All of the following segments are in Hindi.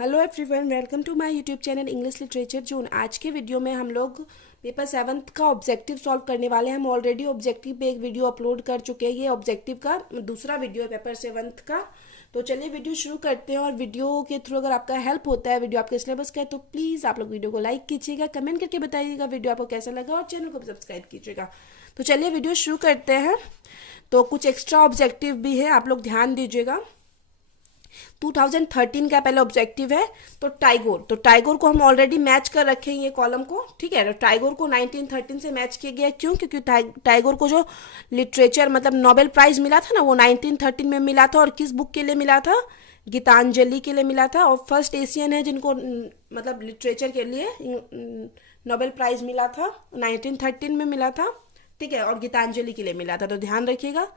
Hello everyone, welcome to my YouTube channel English literature June. आज के वीडियो में हम लोग पेपर 7 का ऑब्जेक्टिव सॉल्व करने वाले हैं। हम ऑलरेडी ऑब्जेक्टिव पे एक वीडियो अपलोड कर चुके हैं। ये ऑब्जेक्टिव का दूसरा वीडियो है पेपर 7 का। तो चलिए वीडियो शुरू करते हैं। और वीडियो के थ्रू अगर आपका हेल्प होता है, वीडियो आपके सिलेबस का है, तो प्लीज़ आप लोग वीडियो को लाइक कीजिएगा, कमेंट करके बताइएगा वीडियो आपको कैसा लगा और चैनल को भी सब्सक्राइब कीजिएगा। तो चलिए वीडियो शुरू करते हैं। तो कुछ एक्स्ट्रा ऑब्जेक्टिव भी है, आप लोग ध्यान दीजिएगा। 2013 का पहले ऑब्जेक्टिव है तो टाइगोर को हम ऑलरेडी मैच कर रखे हैं ये कॉलम को, ठीक है। तो टाइगोर को 1913 से मैच किया गया। क्यों? क्योंकि टाइगोर को जो लिटरेचर मतलब नोबेल प्राइज मिला था ना, वो 1913 में मिला था। और किस बुक के लिए मिला था? गीतांजलि के लिए मिला था। और फर्स्ट एशियन है जिनको मतलब लिटरेचर के लिए नोबेल प्राइज मिला था, 1913 में मिला था, ठीक है। और गीतांजलि के लिए मिला था, तो ध्यान रखिएगा।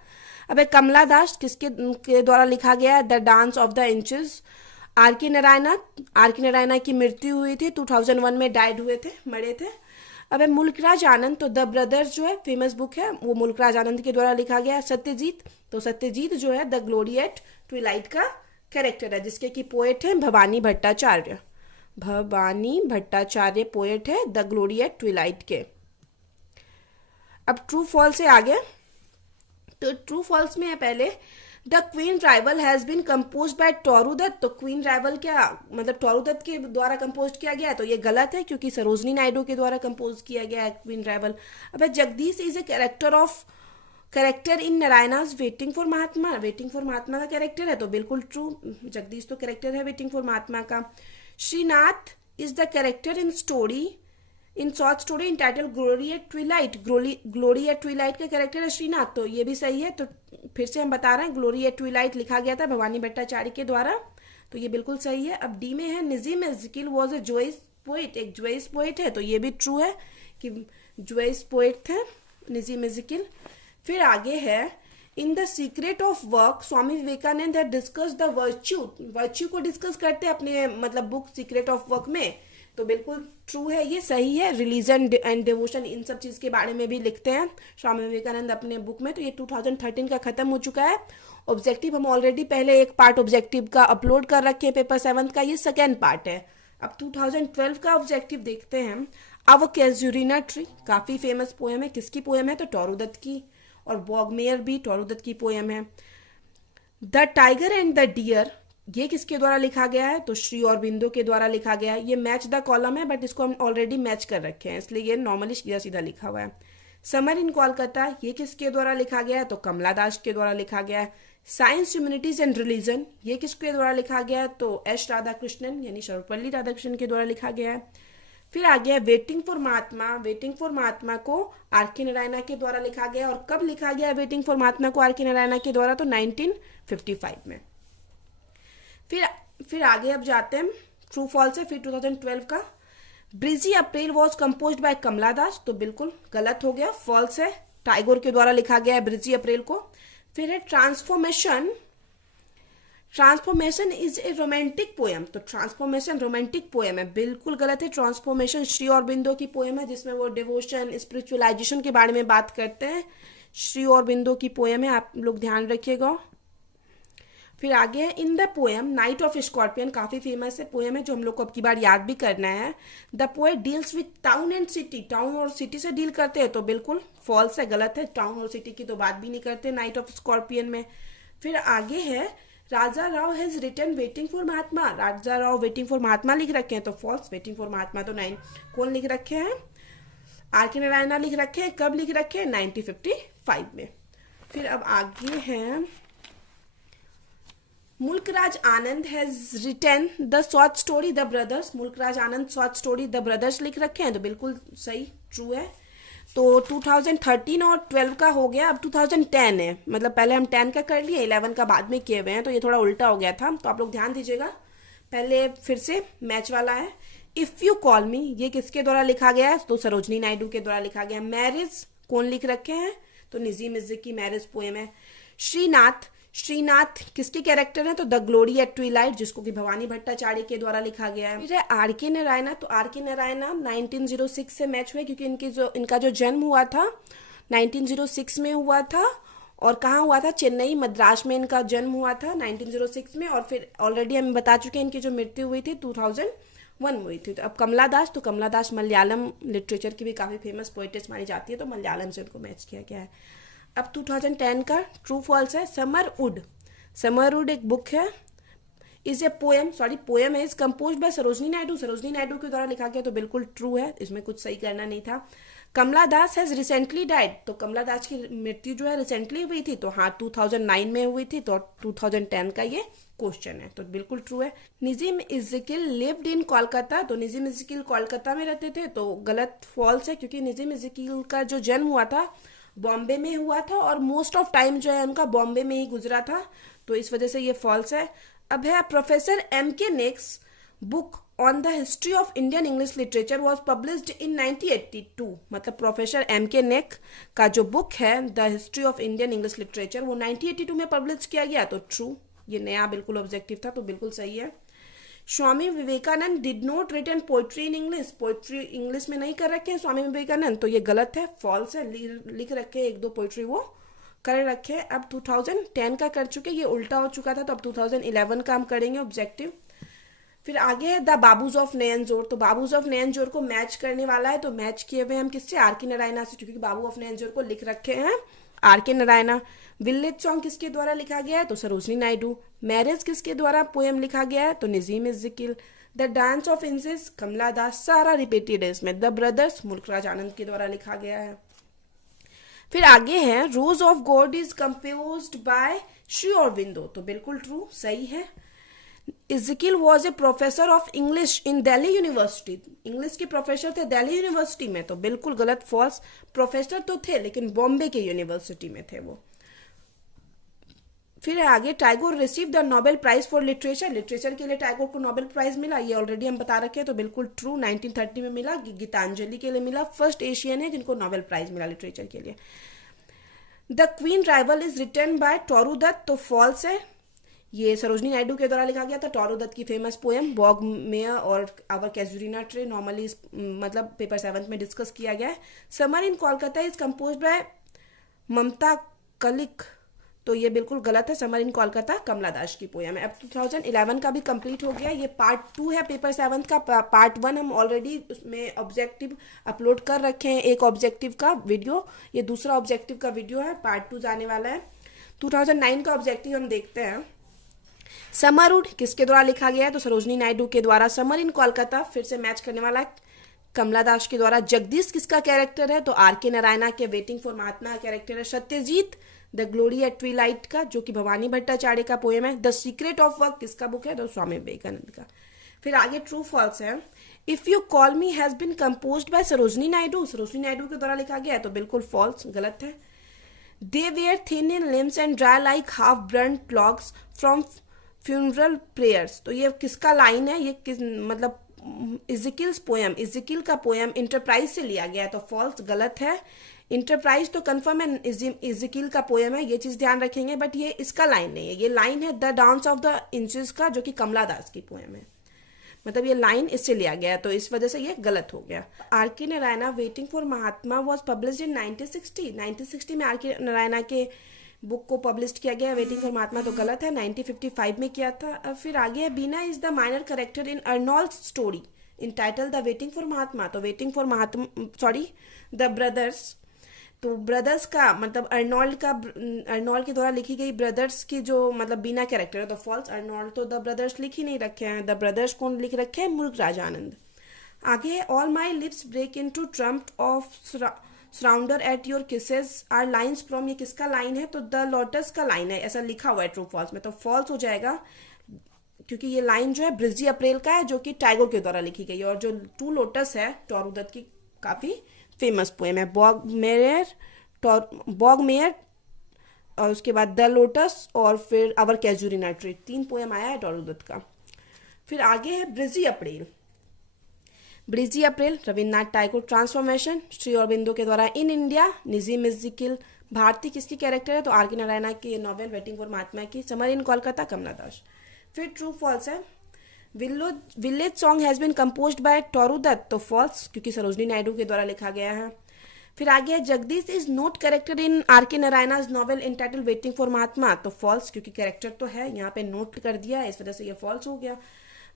अब कमला दास किसके के द्वारा लिखा गया है? The dance of the inches. R K Narayana की मृत्यु हुई थी, 2001 में डाइड हुए थे, मरे थे। अब मुल्कराज आनंद, तो द ब्रदर्स जो है फेमस बुक है, वो मुल्कराज आनंद के द्वारा लिखा गया है। सत्यजीत, तो सत्यजीत जो है द ग्लोरी एट ट्विलाइट का कैरेक्टर है, जिसके की पोएट है भवानी भट्टाचार्य। भवानी भट्टाचार्य पोएट है द ग्लोरी एट ट्विलाइट के। अब ट्रू फॉल्स से आगे, तो ट्रू फॉल्स में है पहले the queen rival has been compose by Toru Dutt. तो क्वीन राइवल क्या मतलब टोरू दत्त के द्वारा कंपोज किया गया है, तो ये गलत है क्योंकि सरोजनी नायडू के द्वारा कंपोज किया गया है क्वीन राइवल। अब Jagdish is a character in Narayan's waiting for Mahatma. Waiting for Mahatma का कैरेक्टर है, तो बिल्कुल ट्रू, जगदीश तो कैरेक्टर है वेटिंग फॉर महात्मा का। Srinath is the character in short story entitled glory at twilight. Glory at twilight का कैरेक्टर है श्रीनाथ, तो ये भी सही है। तो फिर से हम बता रहे हैं, ग्लोरी एट ट्विलाइट लिखा गया था भवानी भट्टाचार्य के द्वारा, तो ये बिल्कुल सही है। अब डी में है Nissim Ezekiel was a Jewish poet. एक जोइस पोइट है, तो ये भी ट्रू है कि जोइस पोइट थे नजीम एज़किल। फिर आगे है in the secret of work Swami Vivekananda had discuss the virtue को डिस्कस करते हैं अपने मतलब बुक सीक्रेट ऑफ वर्क में, तो बिल्कुल ट्रू है, ये सही है। रिलीजन एंड डिवोशन इन सब चीज़ के बारे में भी लिखते हैं स्वामी विवेकानंद अपने बुक में। तो ये 2013 का खत्म हो चुका है ऑब्जेक्टिव। हम ऑलरेडी पहले एक पार्ट ऑब्जेक्टिव का अपलोड कर रखे हैं पेपर 7 का, ये सेकेंड पार्ट है। अब 2012 का ऑब्जेक्टिव देखते हैं। अब कैजुरिना ट्री काफ़ी फेमस पोएम है। किसकी पोएम है? तो टोरू दत्त की। और बॉगमेयर भी टोरू दत्त की पोएम है। The tiger and the deer, ये किसके द्वारा लिखा गया है? तो श्री अरबिंदो के द्वारा लिखा गया है। ये मैच द कॉलम है, बट इसको हम ऑलरेडी मैच कर रखे हैं, इसलिए ये नॉर्मली सीधा सीधा लिखा हुआ है। समर इन कोलकाता, ये किसके द्वारा लिखा गया है? तो कमला दास के द्वारा लिखा गया है। साइंस ह्यूमैनिटीज एंड रिलीजन, ये किसके द्वारा लिखा गया है? तो एस राधाकृष्णन यानी सर्वपल्ली राधाकृष्णन के द्वारा लिखा गया है। फिर आ गया waiting for Mahatma. Waiting for Mahatma को आर के नारायणा के द्वारा लिखा गया। और कब लिखा गया वेटिंग फॉर महात्मा को आर के नारायणा के द्वारा? तो 1955 में। फिर आगे अब जाते हैं ट्रू फॉल्स है। फिर 2012 का breezy April was composed by Kamala Das, तो बिल्कुल गलत हो गया, फॉल्स है। टाइगोर के द्वारा लिखा गया है ब्रिजी अप्रैल को। फिर है transformation is a romantic poem. तो ट्रांसफॉर्मेशन रोमांटिक पोएम है, बिल्कुल गलत है। ट्रांसफॉर्मेशन श्री अरबिंदो की पोएम है, जिसमें वो डिवोशन स्पिरिचुअलाइजेशन के बारे में बात करते हैं। श्री अरबिंदो की पोएम है, आप लोग ध्यान रखिएगा। फिर आगे है in the poem night of scorpion, काफी फेमस है पोएम है, जो हम लोग को अब की बार याद भी करना है। The poet deals with town and city, town और सिटी से डील करते हैं, तो बिल्कुल फॉल्स है, गलत है। टाउन और सिटी की तो बात भी नहीं करते नाइट ऑफ स्कॉर्पियन में। फिर आगे है Raja Rao has written waiting for Mahatma. Raja Rao waiting for Mahatma लिख रखे हैं, तो फॉल्स। वेटिंग फॉर महात्मा तो कौन लिख रखे हैं? आर के नारायणा लिख रखे हैं। कब लिख रखे हैं? 1955 में। फिर अब आगे है Mulk Raj Anand has written the short story the brothers. Mulk Raj Anand short story the brothers लिख रखे हैं, तो बिल्कुल सही, ट्रू है। तो 2013 और 12 का हो गया। अब 2010 है, मतलब पहले हम 10 का कर लिए, 11 का बाद में किए हुए हैं, तो ये थोड़ा उल्टा हो गया था, तो आप लोग ध्यान दीजिएगा। पहले फिर से मैच वाला है। इफ यू कॉल मी, ये किसके द्वारा लिखा गया है? तो सरोजनी नायडू के द्वारा लिखा गया है। मैरिज कौन लिख रखे हैं? तो नजीम एज़किल की मैरिज पोएम है। श्रीनाथ किसके कैरेक्टर है? तो द ग्लोरी एट ट्विलाइट, जिसको कि भवानी भट्टाचार्य के द्वारा लिखा गया है। फिर है आर के नारायणा, तो आर के नारायणा 1906 से मैच हुए, क्योंकि इनका जो जन्म हुआ था 1906 में हुआ था। और कहाँ हुआ था, चेन्नई मद्रास में इनका जन्म हुआ था 1906 में, और फिर ऑलरेडी हम बता चुके हैं इनकी जो मृत्यु हुई थी 2001 में हुई थी। तो अब कमला दास, तो कमला दास मलयालम लिटरेचर की भी काफ़ी फेमस पोइटेस मानी जाती है, तो मलयालम से उनको मैच किया गया है। अब 2010 का ट्रू फॉल्स है, समरवुड। समरवुड एक बुक है, is a poem, sorry poem है, is compose by Sarojini Naidu. Sarojini Naidu के द्वारा लिखा गया, तो बिल्कुल ट्रू है, इसमें कुछ सही करना नहीं था। कमला दास हैज रिसेंटली डाइड, तो कमला दास की मृत्यु जो है रिसेंटली हुई थी, तो हाँ 2009 में हुई थी, तो 2010 का ये क्वेश्चन है, तो बिल्कुल ट्रू है। निजिम इज़िकिल लिव्ड इन कोलकाता, तो निजिम इज़िकिल कोलकाता में रहते थे, तो गलत फॉल्स है, क्योंकि निजिम इज़िकिल का जो जन्म हुआ था बॉम्बे में हुआ था, और मोस्ट ऑफ टाइम जो है उनका बॉम्बे में ही गुजरा था, तो इस वजह से ये फॉल्स है। अब है प्रोफेसर एम के next book on the history of Indian English literature was published in 1982, मतलब प्रोफेसर एम के नेक का जो बुक है the history of Indian English literature वो 1982 में पब्लिश किया गया, तो ट्रू, ये नया बिल्कुल ऑब्जेक्टिव था, तो बिल्कुल सही है। Swami Vivekananda did not written poetry in English, poetry English में नहीं कर रखे हैं स्वामी विवेकानंद, तो ये गलत है, फॉल्स है, लिख रखे हैं एक दो पोइट्री वो कर रखे हैं। अब 2010 का कर चुके, ये उल्टा हो चुका था, तो अब 2011 का हम करेंगे ऑब्जेक्टिव। फिर आगे है द बाबूज ऑफ नयनजोर, तो बाबूज ऑफ नयनजोर को मैच करने वाला है, तो मैच किए हुए हम किससे, आर के नारायणा से, क्योंकि बाबू ऑफ नयनजोर को लिख रखे हैं are K Narayana. Village song किसके द्वारा लिखा गया है, तो सरोजनी नायडू। मैरिज किसके द्वारा पोएम लिखा गया है, तो नजीम इज़िकिल। द डांस ऑफ इंसेस कमला दास, सारा रिपीटेड है इसमें। द ब्रदर्स मुल्कराज आनंद के द्वारा लिखा गया है। फिर आगे है rose of God is composed by Shri Aurobindo, तो बिल्कुल ट्रू, सही है। Ezekiel was a professor of English in Delhi university, English के प्रोफेसर थे दिल्ली यूनिवर्सिटी में, तो बिल्कुल गलत, फॉल्स। प्रोफेसर तो थे लेकिन बॉम्बे के यूनिवर्सिटी में थे वो। फिर आगे Tagore receive the Nobel prize for literature, literature के लिए टैगोर को नोबेल प्राइज मिला, ये ऑलरेडी हम बता रखे हैं, तो बिल्कुल ट्रू, 1930 में मिला, गीतांजलि के लिए मिला, फर्स्ट एशियन है जिनको नोबेल प्राइज मिला लिटरेचर के लिए। The queen rival is written by Toru Dutt, तो फॉल्स है, ये सरोजनी नायडू के द्वारा लिखा गया था। टोरू दत्त की फेमस पोएम बॉग मेयर और आवर कैजुरिना ट्रे नॉर्मली मतलब पेपर 7 में डिस्कस किया गया है। Summer in Kolkata is compose by Mamta Kalia, तो ये बिल्कुल गलत है, समर इन कोलकाता कमला दास की पोएम है। अब 2011 का भी कंप्लीट हो गया, ये पार्ट 2 है पेपर 7 का। पार्ट 1 हम ऑलरेडी उसमें ऑब्जेक्टिव अपलोड कर रखे हैं, एक ऑब्जेक्टिव का वीडियो, ये दूसरा ऑब्जेक्टिव का वीडियो है, पार्ट 2 जाने वाला है। 2009 का ऑब्जेक्टिव हम देखते हैं। समरवुड किसके द्वारा लिखा गया है, तो सरोजनी नायडू के द्वारा। समर इन कोलकाता फिर से मैच करने वाला है कमला दास के द्वारा। जगदीश किसका कैरेक्टर है, तो आर के नारायणा के वेटिंग फॉर महात्मा का कैरेक्टर है। Satyajit the glory at twilight का, जो कि भवानी भट्टाचार्य का पोएम है। द सीक्रेट ऑफ वर्क किसका बुक है, तो स्वामी विवेकानंद का। फिर आगे ट्रू फॉल्स है। If you call me has been composed by Sarojini Naidu, Sarojini Naidu के द्वारा लिखा गया है, तो बिल्कुल फॉल्स, गलत है। They were thin in limbs and dry like half burnt logs from funeral prayers, तो ये किसका लाइन है, ये किस मतलब इज़िकिल्स पोएम, इज़िकिल का पोएम इंटरप्राइज से लिया गया है, तो फॉल्स, गलत है। इंटरप्राइज तो कंफर्म है इज़िकिल का पोएम है, ये चीज ध्यान रखेंगे, बट ये इसका लाइन नहीं है, ये लाइन है the dance of the inches का, जो कि कमला दास की पोएम है, मतलब ये लाइन इससे लिया गया, तो इस वजह से ये गलत हो गया। Are K Narayana waiting for Mahatma was publish in 1960 में आर के नारायणा के बुक को पब्लिश किया गया वेटिंग फॉर महात्मा, तो गलत है, 1955 में किया था। अब फिर आगे है Bina is the minor character in Arnold story entitled the waiting for Mahatma, तो waiting for Mahatma sorry the brothers, तो ब्रदर्स का मतलब अर्नोल्ड के द्वारा लिखी गई ब्रदर्स की जो मतलब बीना कैरेक्टर है, तो फॉल्स, अर्नोल्ड तो द ब्रदर्स लिख ही नहीं रखे हैं, द ब्रदर्स कौन लिख रखे हैं, मुल्कराज आनंद। आगे है all my lips break into trump of surrender at your kisses are lines from, ये किसका लाइन है, तो द लोटस का लाइन है, ऐसा लिखा हुआ है ट्रू फॉल्स में, तो फॉल्स हो जाएगा, क्योंकि ये लाइन जो है ब्रिजी अप्रैल का है, जो कि टैगोर के द्वारा लिखी गई है, और जो टू लोटस है टोरू दत्त की काफी फेमस पोएम है। बॉग मेयर और उसके बाद द लोटस और फिर आवर कैजुरिना ट्री, 3 पोएम आया है टोरू दत्त का। फिर आगे है ब्रिजी अप्रैल, ब्रिजी अप्रैल रविन्द्रनाथ टैगोर, ट्रांसफॉर्मेशन श्री अरविंदो के द्वारा, इन इंडिया निजीम इज़िकिल, भारती किसकी कैरेक्टर है, तो आर के नारायणा की नॉवेल वेटिंग फॉर महात्मा की, समर इन कोलकाता कमला दास। फिर ट्रू फॉल्स है village song has been composed by Toru Dutt, तो फॉल्स, क्योंकि सरोजनी नायडू के द्वारा लिखा गया है। फिर आगे है Jagdish is note character in are के Narayana's novel entitle waiting for Mahatma, तो फॉल्स, क्योंकि कैरेक्टर तो है, यहाँ पे नोट कर दिया है, इस वजह से ये फॉल्स हो गया।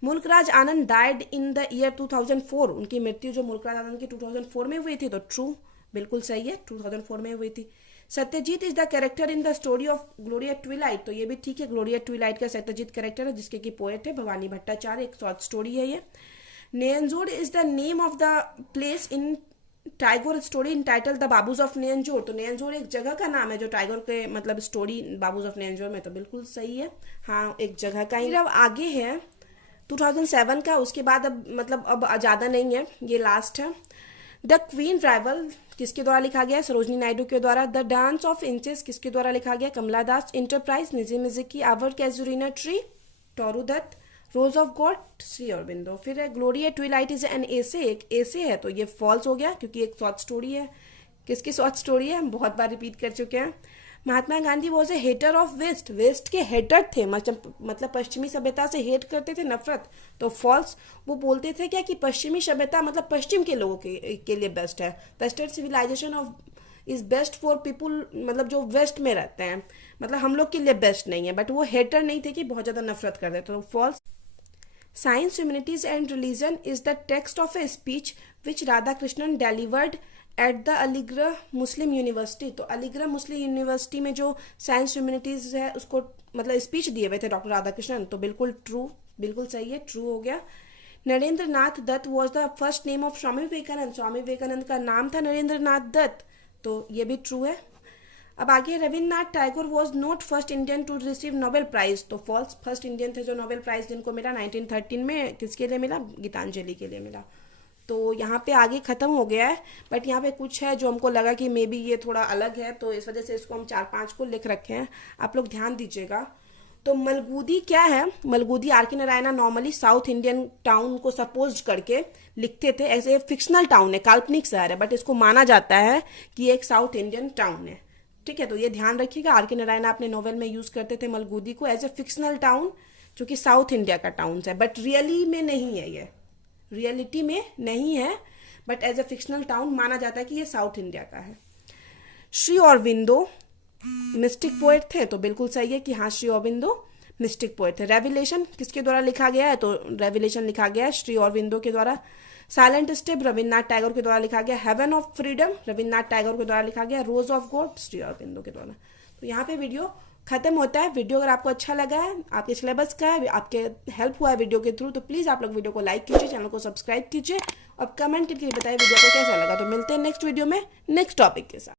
मुल्कराज आनंद डाइड इन द ईयर 2004, उनकी मृत्यु जो मुल्कराज आनंद की 2004 में हुई थी, तो ट्रू, बिल्कुल सही है, 2004 में हुई थी। Satyajit is the character in the story of Gloria Twilight, तो ये भी ठीक है, ग्लोरिया ट्विलाइट का सत्यजीत कैरेक्टर है, जिसके की पोएट है भवानी भट्टाचार्य, एक शॉर्ट स्टोरी है ये। Nayanjore is the name of the place in Tagore story entitle the babus of Nayanjore, तो नेंजोर एक जगह का नाम है जो टाइगर के मतलब स्टोरी बाबूज ऑफ नेंजोर में, तो बिल्कुल सही है, हाँ एक जगह का ही। अब आगे है 2007 का, उसके बाद अब मतलब अब ज़्यादा नहीं है, ये लास्ट है। द क्वीन राइवल किसके द्वारा लिखा गया है? सरोजनी नायडू के द्वारा। द डांस ऑफ इंचेस किसके द्वारा लिखा गया? कमला दास। इंटरप्राइज निजी मिजिकी। Our casuarina tree Toru Dutt. Rose of God Shri Aurobindo. फिर है gloria twilight is an essay, एक एसे है, तो ये फॉल्स हो गया क्योंकि एक शॉर्ट स्टोरी है। किसकी शॉर्ट स्टोरी है? हम बहुत बार रिपीट कर चुके हैं। Mahatma Gandhi was a hater of west, west के हेटर थे, मतलब पश्चिमी सभ्यता से हेट करते थे, नफरत, तो फॉल्स। वो बोलते थे क्या कि पश्चिमी सभ्यता मतलब पश्चिम के लोगों के लिए बेस्ट है, western civilisation of is best for people, मतलब जो वेस्ट में रहते हैं, मतलब हम लोग के लिए बेस्ट नहीं है, बट वो हेटर नहीं थे कि बहुत ज़्यादा नफरत करते थे, तो false. Science humanities and religion is the text of a speech which Radha Krishnan delivered at the Aligarh Muslim University, तो अलीगढ़ मुस्लिम यूनिवर्सिटी में जो साइंस ह्यूमैनिटीज है उसको मतलब स्पीच दिए हुए थे डॉक्टर राधाकृष्णन, तो बिल्कुल ट्रू, बिल्कुल सही है, ट्रू हो गया। Narendra Nath Dutt was the first name of Swami Vivekananda, Swami Vivekananda का नाम था नरेंद्र नाथ दत्त, तो ये भी ट्रू है। अब आगे Rabindranath Tagore was not first Indian to receive Nobel prize, तो फॉल्स, फर्स्ट इंडियन थे जो नोबेल प्राइज जिनको मिला 1913 में, किसके लिए मिला? गीतांजलि के लिए मिला। तो यहाँ पे आगे खत्म हो गया है, बट यहाँ पे कुछ है जो हमको लगा कि मे बी ये थोड़ा अलग है, तो इस वजह से इसको हम 4-5 को लिख रखे हैं, आप लोग ध्यान दीजिएगा। तो मलगूदी क्या है? मलगूदी are K Narayana normally south Indian town को सपोज करके लिखते थे, ऐसे फिक्शनल टाउन है, काल्पनिक शहर है, बट इसको माना जाता है कि एक साउथ इंडियन टाउन है, ठीक है, तो ये ध्यान रखिएगा। आर के नारायणा अपने नॉवेल में यूज करते थे मलगूदी को एज ए फिक्शनल टाउन, जो कि साउथ इंडिया का टाउन है, बट रियली में नहीं है, ये रियलिटी में नहीं है, but as a fictional town माना जाता है कि ये साउथ इंडिया का है। श्री अरबिंदो मिस्टिक पोएट थे, तो बिल्कुल सही है कि हाँ श्री अरबिंदो मिस्टिक पोएट थे। रेविलेशन किसके द्वारा लिखा गया है? तो रेविलेशन लिखा गया है श्री अरबिंदो के द्वारा। साइलेंट स्टेप रविन्द्रनाथ टैगोर के द्वारा लिखा गया। Heaven of freedom Rabindranath Tagore के द्वारा लिखा गया। Rose of God Shri Aurobindo के द्वारा। तो यहाँ पे वीडियो खत्म होता है। वीडियो अगर आपको अच्छा लगा है, आपके सिलेबस का है, आपके हेल्प हुआ है वीडियो के थ्रू, तो प्लीज़ आप लोग वीडियो को लाइक कीजिए, चैनल को सब्सक्राइब कीजिए और कमेंट करके बताइए वीडियो को कैसा लगा। तो मिलते हैं नेक्स्ट वीडियो में नेक्स्ट टॉपिक के साथ।